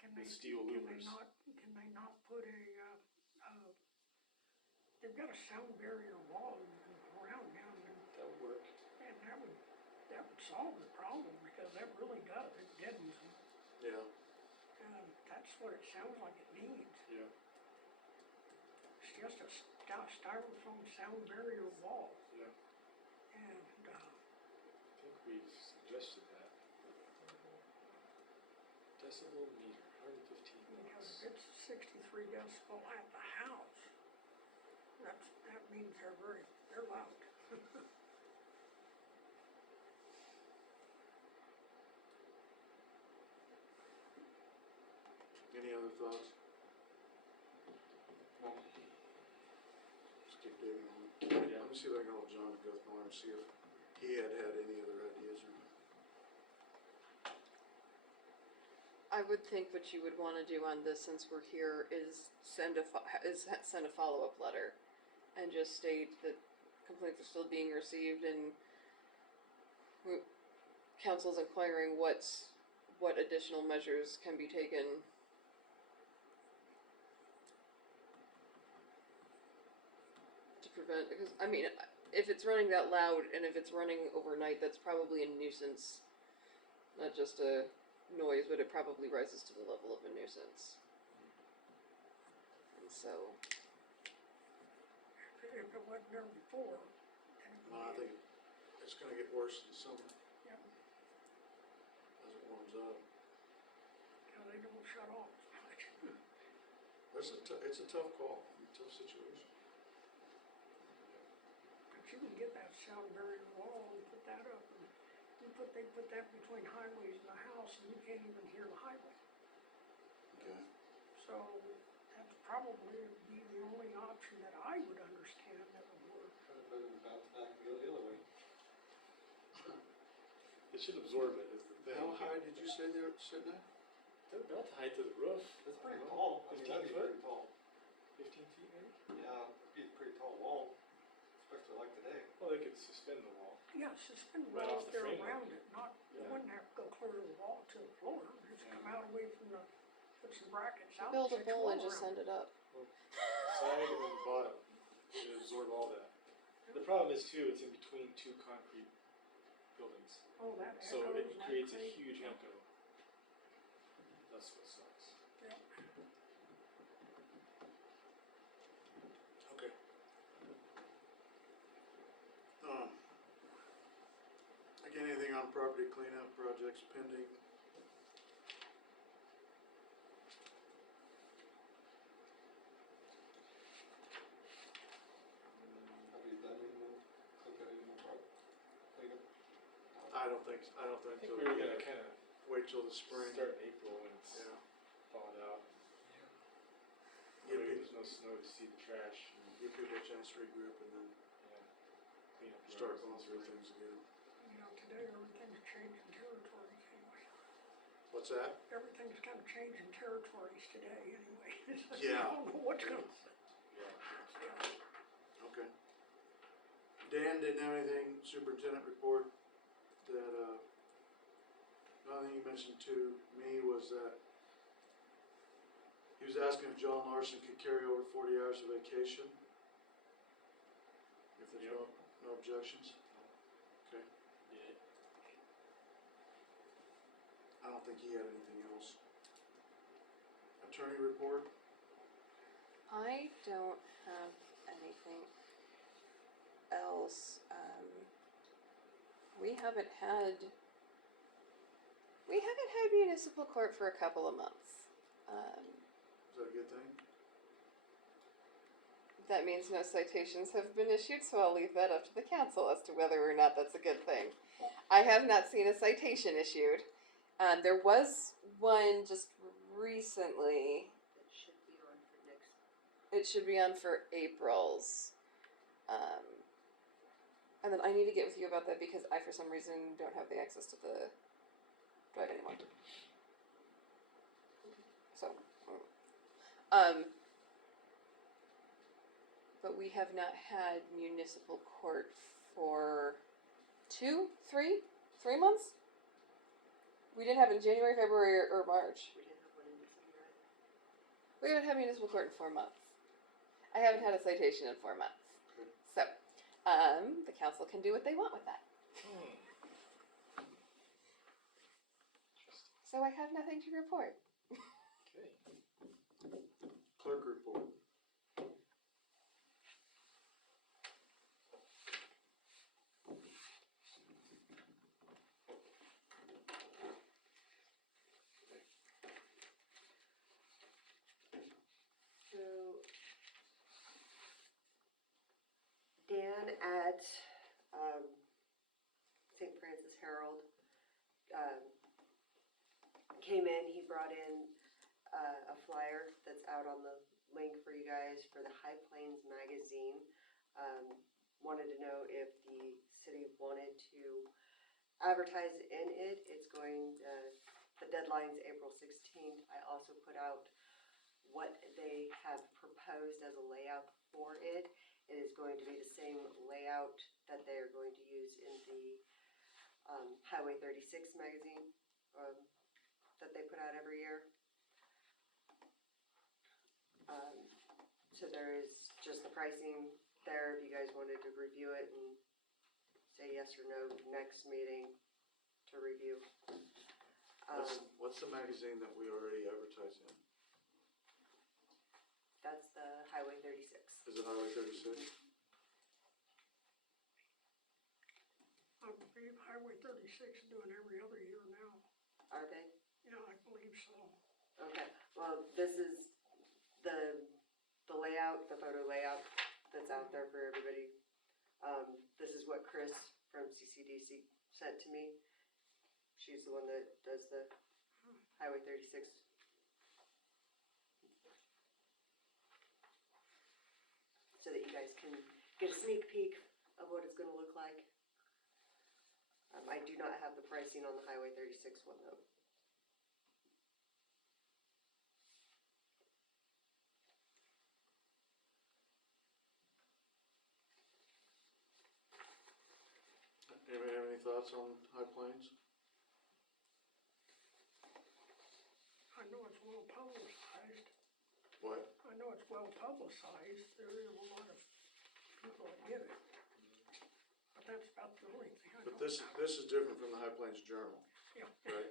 Can With they, steel can louvers. they not put they've got a sound barrier wall around down there, That would work. and that would solve the problem, because that really does, it deadens them. Yeah. That's what it sounds like it needs. Yeah. It's just a styrofoam sound barrier wall, Yeah. and, I think we've suggested that. Decibel meter, 115 because watts. if it's 63 decibel at the house, that means they're loud. Any other thoughts? No. Just keep digging on it. Yeah. Let me see if I can hold John Guthmiller and see if he had any other ideas or not. I would think what you would wanna do on this, since we're here, is send a follow-up letter. And just state that complaints are still being received and council's inquiring what additional measures can be taken. To prevent, because, I mean, if it's running that loud and if it's running overnight, that's probably a nuisance. Not just a noise, but it probably rises to the level of a nuisance. And so, If it wasn't there before, then it No, I think it's gonna get worse in the summer yeah, as it warms up. they don't shut off. It's a tough call, tough situation. But you can get that sound barrier wall and put that up, and they put that between highways and the house, and you can't even hear the highway. Okay. So that's probably be the only option that I would understand that would work. Kind of better than bounce back and go the other way. It should absorb it is the thing. How high did you say they were sitting at? They're about the height of the roof. It's pretty tall. I mean, 15 that'd be foot? pretty tall. 15 feet maybe? Yeah, it'd be a pretty tall wall, especially like today. Well, they could suspend the wall. Yeah, suspend the Right wall off up the there framework. around it, not, you Yeah. wouldn't have to go clear the wall to the floor, just come out away from the, put some brackets out. build a and bowl and just around send it up. Side and then the bottom. Should absorb all that. The problem is too, it's in between two concrete buildings. Oh, that So echoes it like creates a crazy. huge echo. That's what sucks. Yeah. Okay. Again, anything on property cleanup projects pending? Have you done any more, looked at any more cleanup? I don't think I think so. we were gonna kinda Wait till the spring. start in April when it's Yeah. thawed out. Give Maybe people, there's no snow to see the trash and, give people a chance to regroup and then yeah, clean up. start roads and going through stuff. things again. You know, today everything's changing territories anyway. What's that? Everything's kind of changing territories today anyway. Yeah. I don't know what's gonna. Yeah. Okay. Dan didn't have anything, superintendent report, that, another thing he mentioned to me was that he was asking if John Larson could carry over 40 hours of vacation. If there's no objections. Okay. Yeah. I don't think he had anything else. Attorney report? I don't have anything else. We haven't had municipal court for a couple of months. Is that a good thing? That means no citations have been issued, so I'll leave that up to the council as to whether or not that's a good thing. I have not seen a citation issued. There was one just recently. It should be on for next. It should be on for April's. And then I need to get with you about that because I, for some reason, don't have the access to the drive anymore. So, but we have not had municipal court for 3 months? We didn't have it in January, February, or March. We didn't have one in December either. We haven't had municipal court in 4 months. I haven't had a citation in 4 months. Okay. So, the council can do what they want with that. Interesting. So I have nothing to report. Okay. Clerk report. So, Dan at, St. Francis Herald, came in, he brought in, a flyer that's out on the link for you guys for the High Plains magazine. Wanted to know if the city wanted to advertise in it. It's going, the deadline's April 16th. I also put out what they have proposed as a layout for it. It is going to be the same layout that they are going to use in the Highway 36 magazine that they put out every year. So there is just the pricing there if you guys wanted to review it and say yes or no next meeting to review. What's the magazine that we already advertise in? That's the Highway 36. Is it Highway 36? I believe Highway 36 is doing every other year now. Are they? Yeah, I believe so. Okay, well, this is the layout, the photo layout that's out there for everybody. This is what Chris from CCDC sent to me. She's the one that does the Highway 36. So that you guys can get a sneak peek of what it's gonna look like. I do not have the pricing on the Highway 36 one though. Anybody have any thoughts on High Plains? I know it's well publicized. What? I know it's well publicized. There is a lot of people that get it. But that's about the only thing I know. But this about. is different from the High Plains Journal, Yeah. right?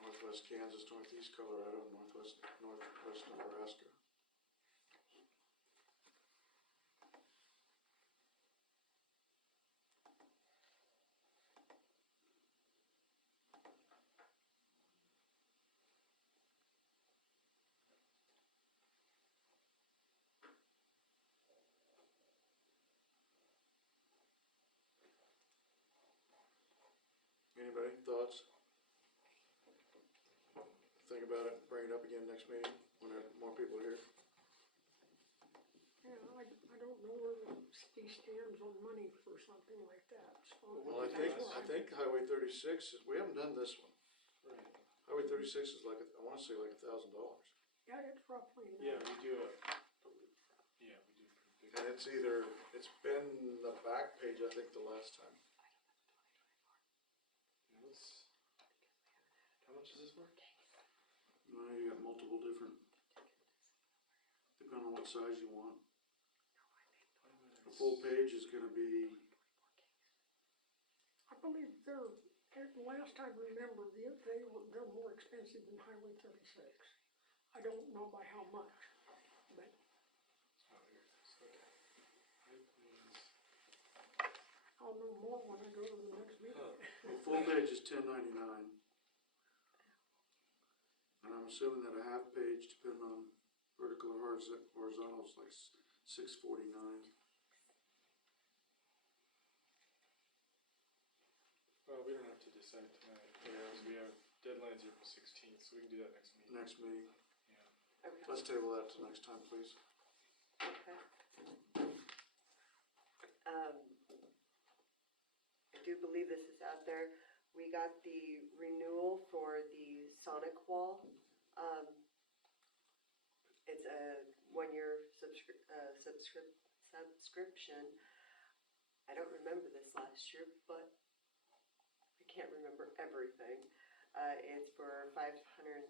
Northwest Kansas, Northeast Colorado, Northwest Nebraska. Anybody, thoughts? Think about it, bring it up again next meeting, when more people are here. Yeah, I don't know where the city stands on money for something like that, so. Well, I think Highway 36, we haven't done this one. Right. Highway 36 is like, I wanna say like $1,000. Yeah, it's roughly. Yeah, we do a, yeah, we do pretty big. And it's been the back page, I think, the last time. It was- How much is this for? You got multiple different, depending on what size you want. The full page is gonna be, I believe the last I remember, they're more expensive than Highway 36. I don't know by how much, but Oh, here it is, okay. High Plains. I'll know more when I go to the next meeting. Huh. the full page is $10.99. And I'm assuming that a half page, depending on vertical or horizontal, is like $6.49. Well, we don't have to decide tonight, because we have deadlines April 16th, so we can do that next meeting. Next meeting. Yeah. Okay. Let's table that till next time, please. Okay. I do believe this is out there. We got the renewal for the Sonic Wall. It's a one-year subscription. I don't remember this last year, but I can't remember everything. It's for $538.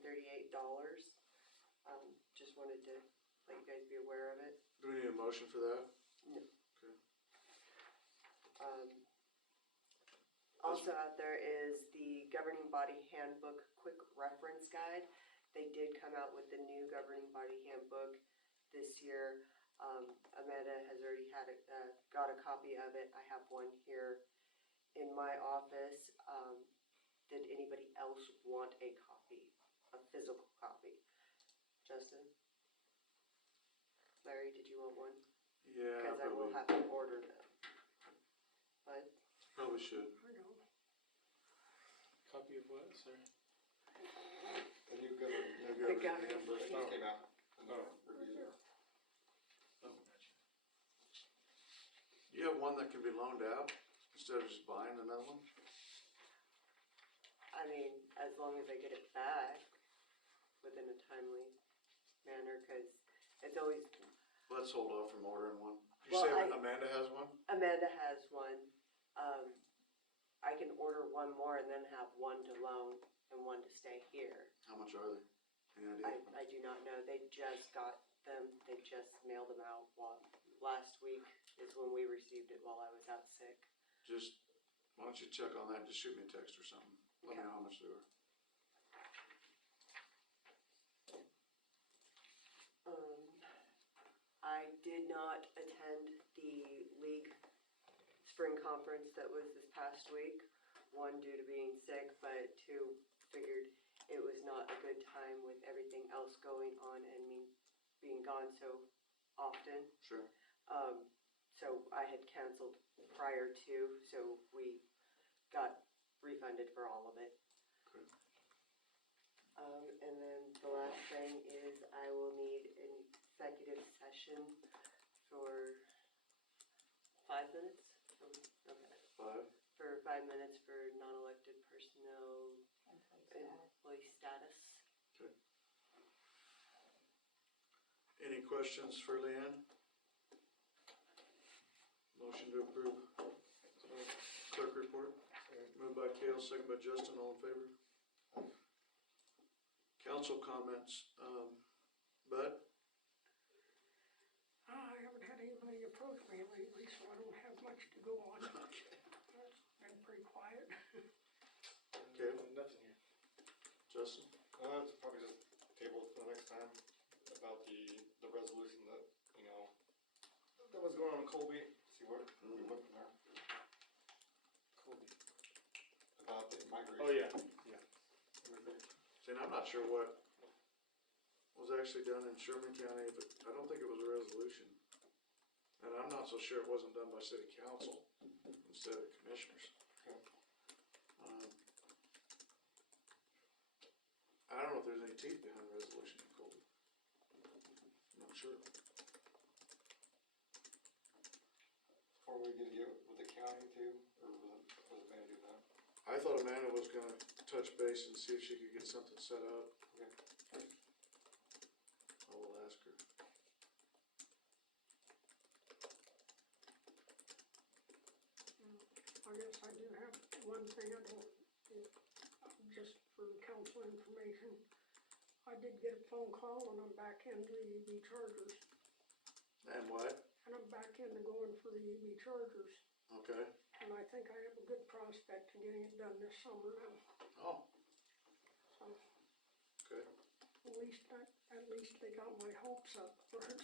Just wanted to let you guys be aware of it. Do we need a motion for that? No. Okay. Also out there is the Governing Body Handbook Quick Reference Guide. They did come out with the new Governing Body Handbook this year. Amanda has already got a copy of it. I have one here in my office. Did anybody else want a copy, a physical copy? Justin? Larry, did you want one? Yeah, Because I will have to order them. But probably should. I know. Give what, sorry? The new government, New government government. handbook. just came out. And Oh. reviews are- Oh, gotcha. You have one that can be loaned out instead of just buying another one? I mean, as long as I get it back within a timely manner, cause it's always, Let's hold off from ordering one. You Well, say I- Amanda has one? Amanda has one. I can order one more and then have one to loan and one to stay here. How much are they? Any idea? I do not know, they just got them, they just mailed them out, last week is when we received it while I was out sick. Just, why don't you check on that, just shoot me a text or something, let me Okay. know how much they were. I did not attend the league spring conference that was this past week. One, due to being sick, but two, figured it was not a good time with everything else going on and me being gone so often. Sure. So I had canceled prior to, so we got refunded for all of it. Okay. And then the last thing is I will need an executive session for 5 minutes? Okay, 5? for 5 minutes for non-elected personnel Employee status. employee status. Any questions for Leanne? Motion to approve. Clerk report. Moved by Cale, second by Justin, all in favor? Council comments, Bud? I haven't had anybody approach me lately, so I don't have much to go on. It's been pretty quiet. Okay. Nothing here. Justin? It's probably just tabled for the next time about the resolution that, that was going on in Colby, see where we went from there, Colby. about the migration. Oh, yeah, yeah. See, and I'm not sure what was actually done in Sherman County, but I don't think it was a resolution. And I'm not so sure it wasn't done by city council instead of commissioners. Okay. I don't know if there's any teeth behind the resolution in Colby. I'm not sure. Or were we gonna get with the county too, or was it Amanda doing that? I thought Amanda was gonna touch base and see if she could get something set up. Okay. I will ask her. I guess I do have one thing I don't, just for council information. I did get a phone call and I'm back into the EV chargers. And what? And I'm back into going for the EV chargers. Okay. And I think I have a good prospect to getting it done this summer now. Oh, So okay. at least they got my hopes up for it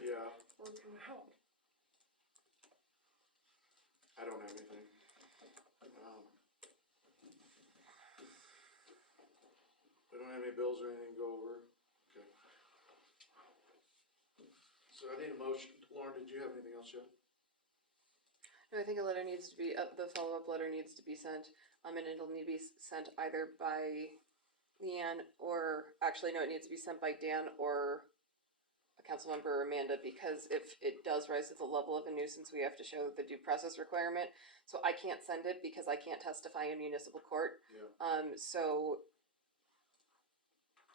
Yeah, working out. I don't have anything. We don't have any bills or anything to go over. Okay. So I need a motion. Lauren, did you have anything else yet? No, I think a letter needs to be, the follow-up letter needs to be sent, and it'll need to be sent either by Leanne or, actually, no, it needs to be sent by Dan or a council member or Amanda, because if it does rise to the level of a nuisance, we have to show the due process requirement. So I can't send it because I can't testify in municipal court. Yeah. So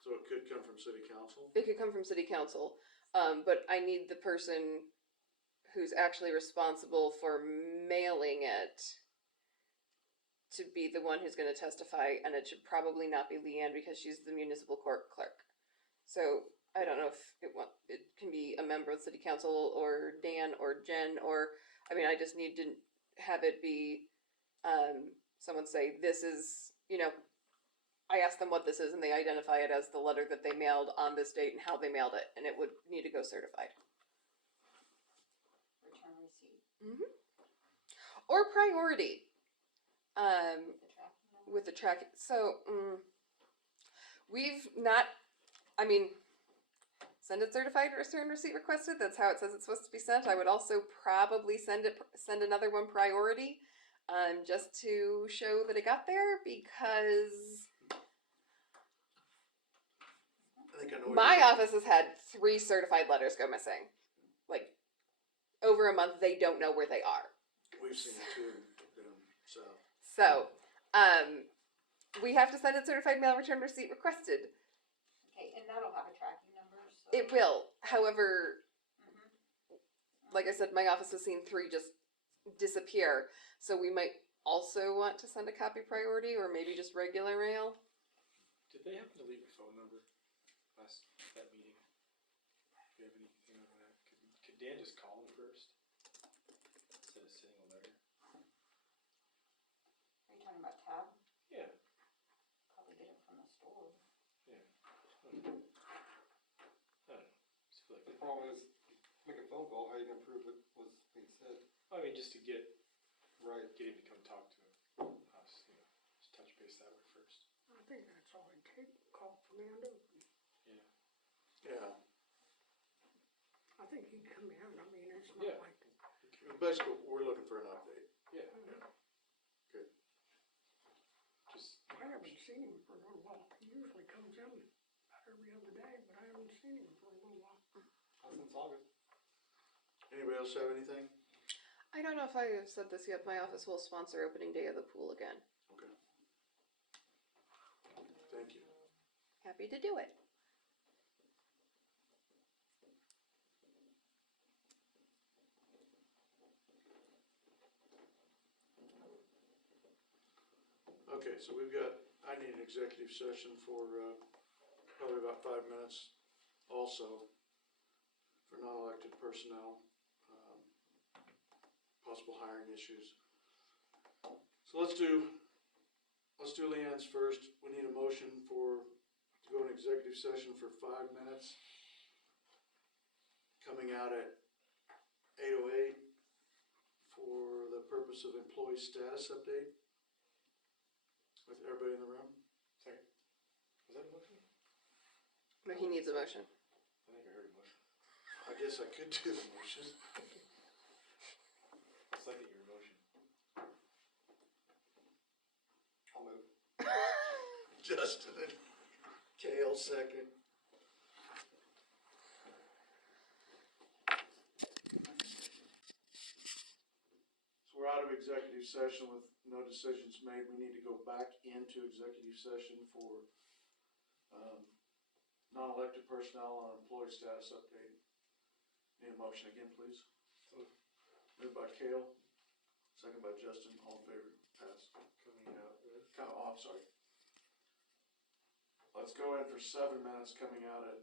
So it could come from city council? it could come from city council, but I need the person who's actually responsible for mailing it to be the one who's gonna testify, and it should probably not be Leanne because she's the municipal court clerk. So I don't know if it can be a member of the city council or Dan or Jen, or, I mean, I just need to have it be, someone say, this is, I asked them what this is and they identify it as the letter that they mailed on this date and how they mailed it, and it would need to go certified. Return receipt, Or priority. the tracking number. With the track, so, we've not, I mean, send it certified, return receipt requested, that's how it says it's supposed to be sent. I would also probably send another one priority, just to show that it got there because I think I know. what my you're doing. office has had 3 certified letters go missing. Like, over a month, they don't know where they are. We've seen it too down south. So, we have to send a certified mail return receipt requested. Okay, and that'll have a tracking number, so. It will. However, Mhm. like I said, my office has seen 3 just disappear. So we might also want to send a copy priority or maybe just regular mail. Did they happen to leave a phone number last, that meeting? Do you have anything on that? Could Dan just call them first? Instead of sending a letter? Are you talking about Tab? Yeah. Probably get it from the store. Yeah. I don't know. Just feel like The problem is, make a phone call, how you gonna prove what was being said? I mean, just to get Right. him to come talk to us, you know, just touch base that way first. I think that's all it takes, call Fernando. Yeah. Yeah. I think he'd come in, I mean, it's Yeah. not like, Basically, we're looking for an update. Yeah. Good. Just, I haven't seen him for a little while. He usually comes in about every other day, but I haven't seen him for a little while. Since August. Anybody else have anything? I don't know if I have said this yet. My office will sponsor opening day of the pool again. Okay. Thank you. Happy to do it. Okay, so I need an executive session for, probably about 5 minutes also for non-elected personnel, possible hiring issues. So let's do Leanne's first. We need a motion to go in executive session for 5 minutes. Coming out at 8:08 for the purpose of employee status update. With everybody in the room? second. Was that a motion? No, he needs a motion. I think I heard a motion. I guess I could do the motion. Second your motion. I'll move. Justin and Kale second. So we're out of executive session with no decisions made. We need to go back into executive session for non-elected personnel on employee status update. Need a motion again, please. Moved by Kale, second by Justin, all in favor, pass. Coming out with. Oh, I'm sorry. Let's go in for 7 minutes, coming out at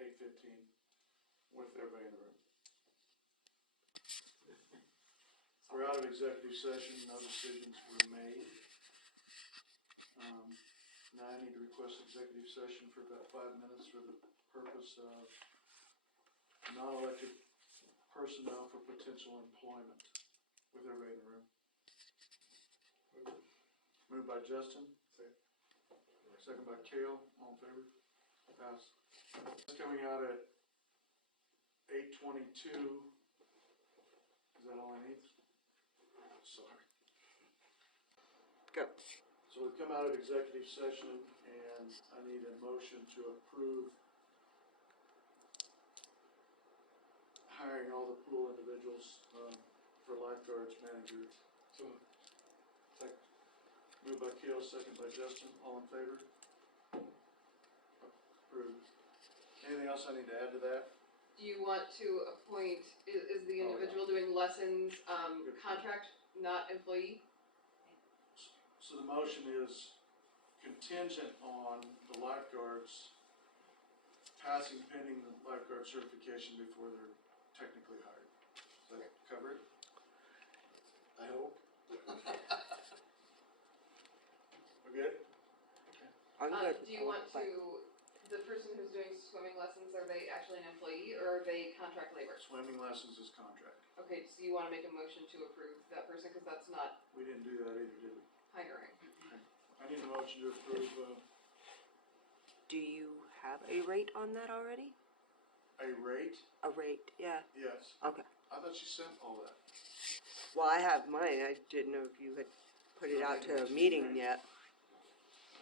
8:15 with everybody in the room. We're out of executive session, no decisions were made. Now I need to request executive session for about 5 minutes for the purpose of non-elected personnel for potential employment with everybody in the room. Moved by Justin. Second by Kale, all in favor? Pass. It's coming out at 8:22. Is that all I need? Sorry. Go. So we've come out of executive session and I need a motion to approve hiring all the pool individuals for lifeguards, manager. So, Second. Moved by Kale, second by Justin, all in favor? Approved. Anything else I need to add to that? Do you want to appoint, is the individual doing lessons, contract, not employee? So the motion is contingent on the lifeguards passing pending the lifeguard certification before they're technically hired. Does that cover it? I hope. We're good? I'm good. Do you want to, the person who's doing swimming lessons, are they actually an employee or are they contract labor? Swimming lessons is contract. Okay, so you wanna make a motion to approve that person, cause that's not We didn't do that either, did we? hiring. I need a motion to approve, Do you have a rate on that already? a rate? A rate, yeah. Yes. Okay. I thought you sent all that. Well, I have mine, I didn't know if you had put it out to a meeting yet.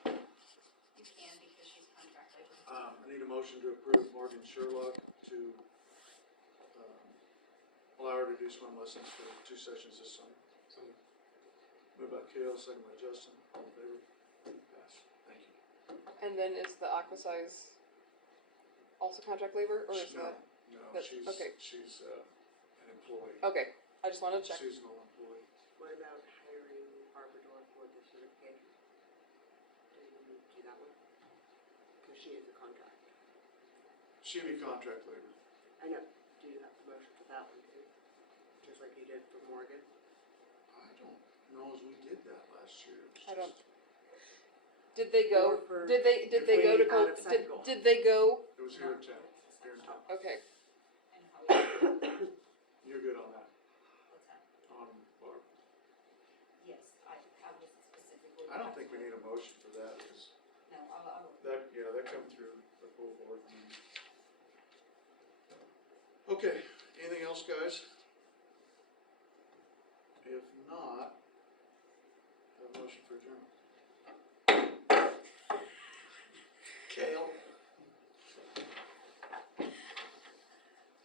You can because she's contracted. I need a motion to approve Morgan Sherlock to, allow her to do swim lessons for 2 sessions this summer. So, Moved by Kale, second by Justin, all in favor? Pass, thank you. And then is the aqua size also contract labor, or is No, that? no, that- she's, okay. she's, an employee, Okay, I just wanted to check. seasonal employee. What about hiring Barbara Dorr for the certification? Did you do that one? Cause she is a contract. She'd be contract labor. I know, do you have the motion for that one too? Just like you did for Morgan? I don't know as we did that last year. It was I don't- just- Did they go, Or for did they go to, between Col- out of did, cycle. did they go? It was here in town, here in town. Okay, And how, You're good on that, what's that? on Barb. Yes, I was specifically. I don't think we need a motion for that, because No, I'll. that, yeah, that come through the full board meeting. Okay, anything else, guys? If not, have a motion for adjournment. Kale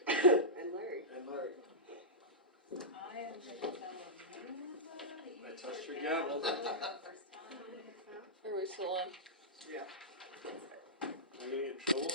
And Larry. and Larry. I am gonna tell Amanda that you. I touched your put gavel. down for the first time. are we still on? Yeah. am I gonna get in trouble?